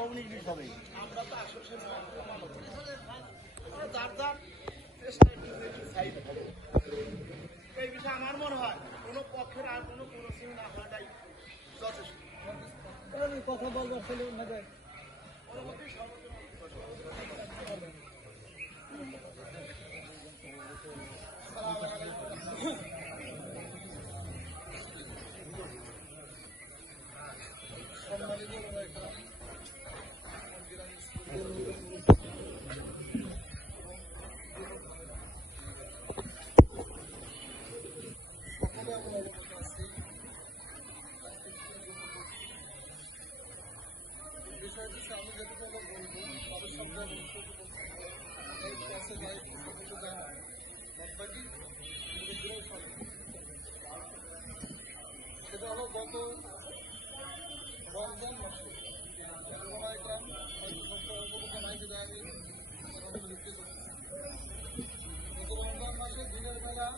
অগ্নিশ হবে। আমরা তো আসলে যার যার এই বিষয়ে আমার মনে হয় কোনো পক্ষের আর কোনো সিং না হওয়াটাই যথেষ্ট। কথা বলবার ছিল না যায়। সেটা হলো গত রমজান মাসে গত রমজান মাসে দিনের বেলা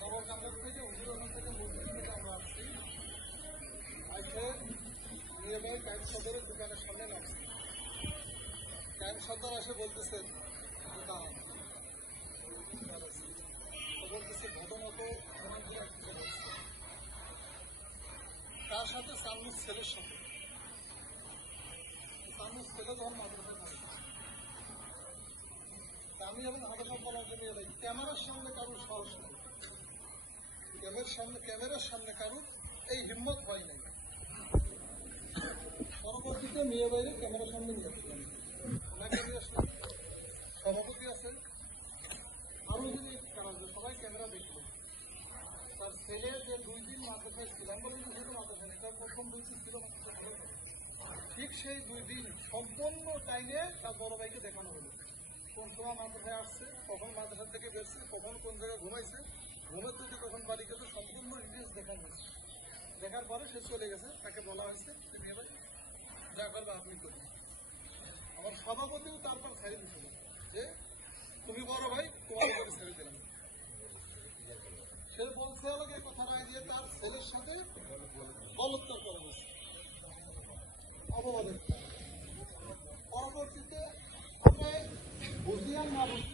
নবকান্দার থেকে হুজুরখান থেকে মসজিদ থেকে আমরা আসছি আজকে নিয়ে ভাই টাইম সদরের দোকানের সামনে নামছি। টাইম সদর আসে বলতেছেন বলতেছে ঘটনা তো তার সাথে সামনের ছেলের সাথে সামনের ছেলে যখন মাদ্রাসা করে আমি এবং হাদাসা বলার জন্য এলাই ক্যামেরার সামনে কারুর সরাসরি ক্যামেরার সামনে কারুর এই হিম্মত হয় নাই। পরবর্তীতে মেয়ে বাইরে ক্যামেরার সামনে নিয়ে আসলাম, সভাপতি আছে আরো যদি সবাই ক্যামেরা দেখলো। তার ছেলে যে 2 দিন মাদ্রাসায় ছিলাম বলে যেহেতু মাদ্রাসা নেই, তার প্রথম 2 দিন ছিল ঠিক সেই 2 দিন সম্পূর্ণ টাইমে তার বড় ভাইকে দেখানো হলো কোন সময় মাদ্রাসায় আসছে, কখন মাদ্রাসা থেকে বেরছে, কখন কোন জায়গায় ঘুমাইছে, ঘুমের থেকে কখন বাড়ি গেছে, সম্পূর্ণ ডিটেলস দেখানো হয়েছে। দেখার পরে সে চলে গেছে, তাকে বলা হয়েছে মেয়ে ভাই যা করবে আপনি করবেন। আমার সভাপতিও তারপর ছেড়ে দিয়েছিল যে তুমি বড় ভাই তোমার উপরে ছেড়ে দিলাম। সে বলছে আমাকে কথা রায় দিয়ে তার ছেলের সাথে বলৎকার করা হয়েছে অপবাদের। পরবর্তীতে আমি বুঝিয়াম না বুঝি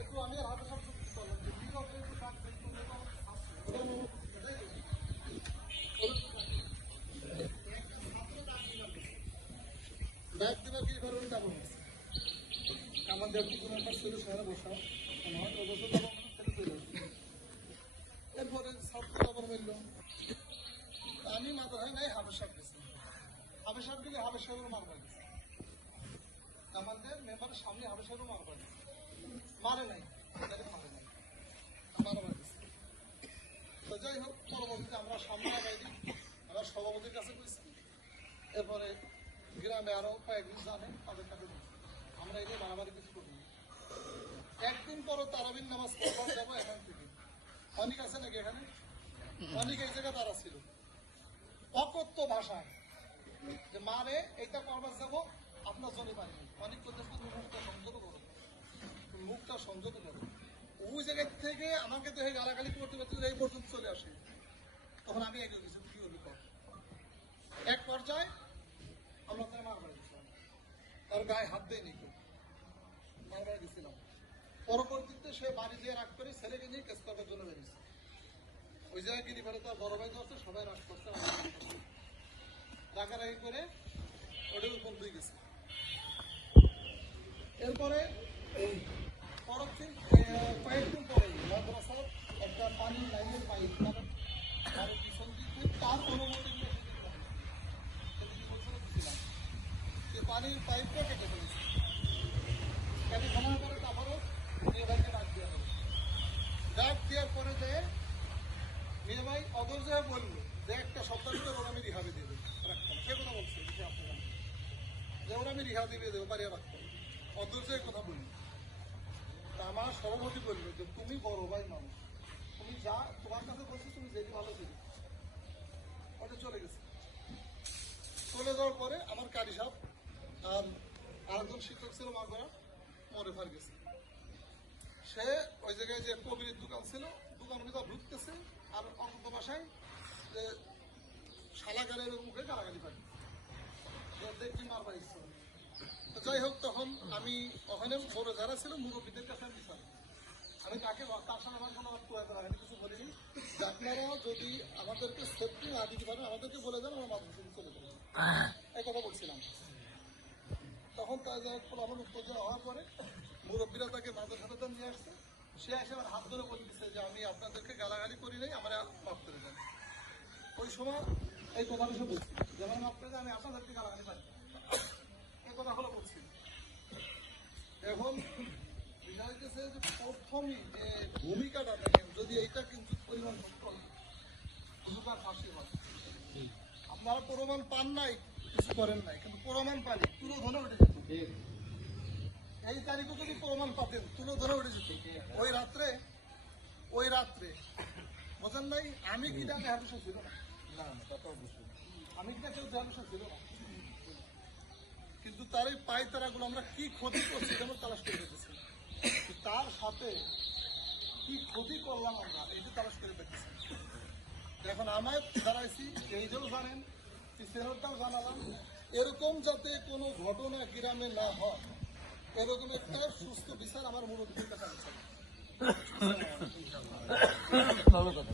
একটু আমি হাতে সাথে চললাম যে বিগত একটু কাজ ব্যাগ দেবার কি করবেন তেমন আমাদের কোনো একটা ছেলে শহরে বসা এরপরে ছাত্র আবার বলল আমি মাদ্রাসায় নাই হাবেশাব গেছি, হাবেশাব গেলে হাবেশাবের মারবার গেছে, আমাদের মেম্বারের সামনে হাবেশাবের মারবার গেছে, মারে নাই মারবার গেছে। তো যাই হোক পরবর্তীতে আমরা সামনে আগাইনি, আমরা সভাপতির কাছে গেছি। এরপরে গ্রামে আরো কয়েকদিন জানে তাদের কাছে আমরা এটাই বাড়াবাড়ি কিছু করি। একদিন পরও তারাবির নামাজ পড়বার যাবো এখান থেকে অনেক আছে নাকি এখানে অনেক এই জায়গায় তারা ছিল অকথ্য ভাষায় যে মারে এইটা করবার যাবো আপনার জন্য পারিনি অনেক করতে মুখটা সংযত করো, মুখটা সংযত করো। ওই জায়গা থেকে আমাকে তো এই গালাগালি করতে করতে এই পর্যন্ত চলে আসে। তখন আমি এগিয়ে গেছি কি হবি কর। এক পর্যায়ে আমরা তারা মারবার গেছিলাম, তার গায়ে হাত দিয়ে নিত মারবার গেছিলাম। পরবর্তীতে সে বাড়ি দিয়ে রাগ করে ছেলেকে নিয়ে কেস করবার জন্য বেরিয়েছে। ওই জায়গায় গিয়ে ফেলে তার বড় ভাই আছে সবাই রাগ করছে, রাগারাগি করে ওটা উপর দিয়ে গেছে। এরপরে কয়েকদিন পরে মাদ্রাসার একটা পানির লাইনের পাইপ তার পিছন দিকে তার অনুমতি পানির পাইপটা কেটে ফেলেছে। কেটে ফেলার পরে তারপরও মেয়ে ভাইকে ডাক দেওয়া হবে। ডাক দেওয়ার পরে যে মেয়ে ভাই অধৈর্য হয়ে বললো যে একটা সপ্তাহ ধরে ওরা আমি রিহাবে দিয়ে দেবো, রাখতাম সে কথা বলছে যে ওরা আমি রিহা দিয়ে দেবো পারিয়া রাখতাম, অধৈর্য কথা বললো। তা আমার সভাপতি বললো যে তুমি বড় ভাই মানুষ, তুমি যা তোমার কাছে বলছো তুমি যেটি ভালো ছিল ওটা চলে গেছে। চলে যাওয়ার পরে আমার কারি সাহেব আর আরেকজন শিক্ষক ছিল মাগরা মরে ফার গেছে। সে ওই জায়গায় যে কবিরের দোকান ছিল দোকানের ভিতরে ঢুকতেছে আর অন্য বাসায় যে শালাগারের মুখে গালাগালি পায়। দেখি মারবা ইচ্ছা। তো যাই হোক, তখন আমি ওখানে বড় যারা ছিল মুরব্বীদের কাছে আমি বিচার, আমি কাকে কার সাথে আমার কোনো আমি কিছু বলিনি। যে আপনারা যদি আমাদেরকে সত্যি না দিতে পারেন আমাদেরকে বলে দেন, আমরা মাদ্রাসা চলে যাবো, এই কথা বলছিলাম। তখন তাই যাই হোক আমার উত্তেজনা হওয়ার পরে মুরব্বীরা তাকে মাদ্রাসাতে নিয়ে আসছে। সে এসে আমার হাত ধরে বলে দিচ্ছে যে আমি আপনাদেরকে গালাগালি করি নাই, আমার মাফ করে দেন। ওই সময় এই কথাটা সে বলছি, যেমন মাফ করে দেন, আমি আপনাদেরকে গালাগালি পাই, এই কথা হলো বলছি। এখন বিষয় হচ্ছে যে প্রথমই যে ভূমিকাটা দেখেন, যদি এইটা কিন্তু পরিমাণ হুজুকার ফাঁসি হয়, আপনারা প্রমাণ পান নাই, কিছু করেন নাই, কিন্তু প্রমাণ পানি তুলো ধরে উঠে যেত। এই তারিখে যদি প্রমাণ পাতেন তুলো ধরে উঠে যেত। ওই রাত্রে বোঝেন নাই, আমি কিনা দেহাবিষয় ছিল না, আমি কিনা কেউ দেহাবিষয় ছিল না, কিন্তু তার এই পায়তারাগুলো আমরা কি ক্ষতি করছি যেমন তালাশ করে দেখেছি, তার সাথে কি ক্ষতি করলাম আমরা এই যে তালাশ করে দেখেছি। এখন আমার দাঁড়াইছি, এইটাও জানেন, সেটাও জানালাম, এরকম যাতে কোনো ঘটনা গ্রামে না হয়, এরকম একটা সুস্থ বিচার আমার মুরব্বীর কাছে আছে। ভালো কথা।